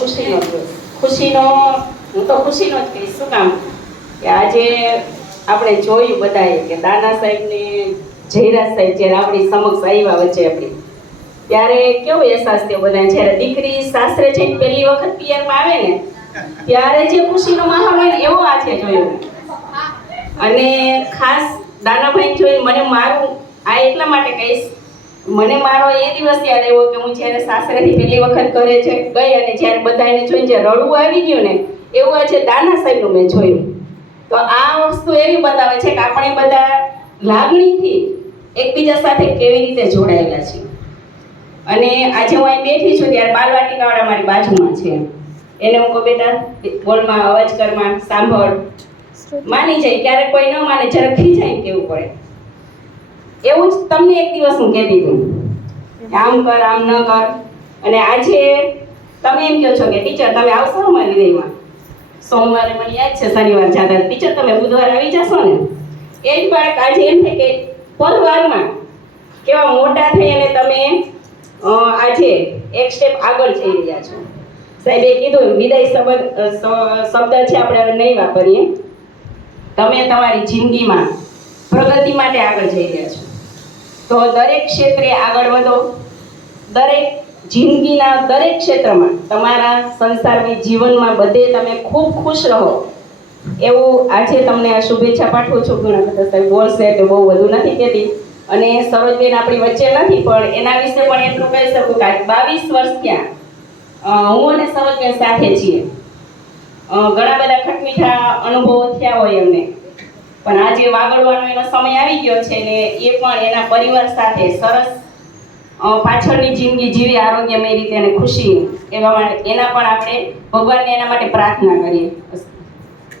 ખુશીનો દિવસ. ખુશીનો હું તો ખુશીનો જ કહીશ. શું કામ કે આજે આપણે જોયું બધાએ કે દાના સાહેબ ને જયરાજ સાહેબ જ્યારે આપણી સમક્ષ આવ્યા વચ્ચે આપણી, ત્યારે કેવો અહેસાસ થયો બધાને. જ્યારે દીકરી સાસરે જઈને પહેલી વખત પિયરમાં આવે ને ત્યારે જે ખુશીનો માહોલ હોય ને એવો આજે જોયો. અને ખાસ દાનાભાઈ જોઈને મને મારું આ એટલા માટે કહીશ, મને મારો એ દિવસ યાદ આવ્યો કે હું જ્યારે સાસરેથી પહેલી વખત ઘરે ગઈ અને જ્યારે બધાને જોઈને જે રડવું આવી ગયું ને એવું આજે દાના સાહેબનું મેં જોયું. તો આ વસ્તુ એવી બતાવે છે કે આપણે બધા લાગણીથી એકબીજા સાથે કેવી રીતે જોડાયેલા છીએ. અને આજે હું અહીં બેઠી છું ત્યારે બાલવાટિકાવાળા મારી બાજુમાં છે. એને હું કહું બેટા બોલમાં અવાજ કરમાં સાંભળ, માની જાય. ક્યારેક કોઈ ન માને જરા ખીજાઈને કેવું પડે. એવું જ તમને એક દિવસ હું કહેતી હતી, આમ કર આમ ન કર. અને આજે તમે એમ કહો છો કે ટીચર તમે આવશો મારી વિદાયમાં. સોમવારે મને યાદ છે શનિવાર જતા, ટીચર તમે બુધવારે આવી જશો ને. એ જ બાળક આજે એમ થાય કે પરિવારમાં કેવા મોટા થઈ અને તમે આજે એક સ્ટેપ આગળ જઈ રહ્યા છો. સાહેબે કીધું વિદાય શબ્દ છે આપણે હવે નહીં વાપરીએ. તમે તમારી જિંદગીમાં પ્રગતિ માટે આગળ જઈ રહ્યા છો. તો દરેક ક્ષેત્રે આગળ વધો. દરેક જિંદગીના દરેક ક્ષેત્રમાં તમારા સંસારની જીવનમાં બધે તમે ખૂબ ખુશ રહો એવું આજે તમને આ શુભેચ્છા પાઠવું છું. ઘણા બધા સાહેબ બોલશે તો બહુ વધુ નથી કહેતી. અને સરોજબેન આપણી વચ્ચે નથી પણ એના વિશે પણ એટલું કહી શકું કે 22 વર્ષ થયા હું અને સરોજબેન સાથે છીએ. ઘણા બધા ખટમીઠા અનુભવો થયા હોય એમને, પણ આજે વાગડવાનો એનો સમય આવી ગયો છે ને એ પણ એના પરિવાર સાથે સરસ પાછળની જિંદગી જીવી આરોગ્યમય રીતે અને ખુશી એના પણ આપણે ભગવાનને એના માટે પ્રાર્થના કરીએ.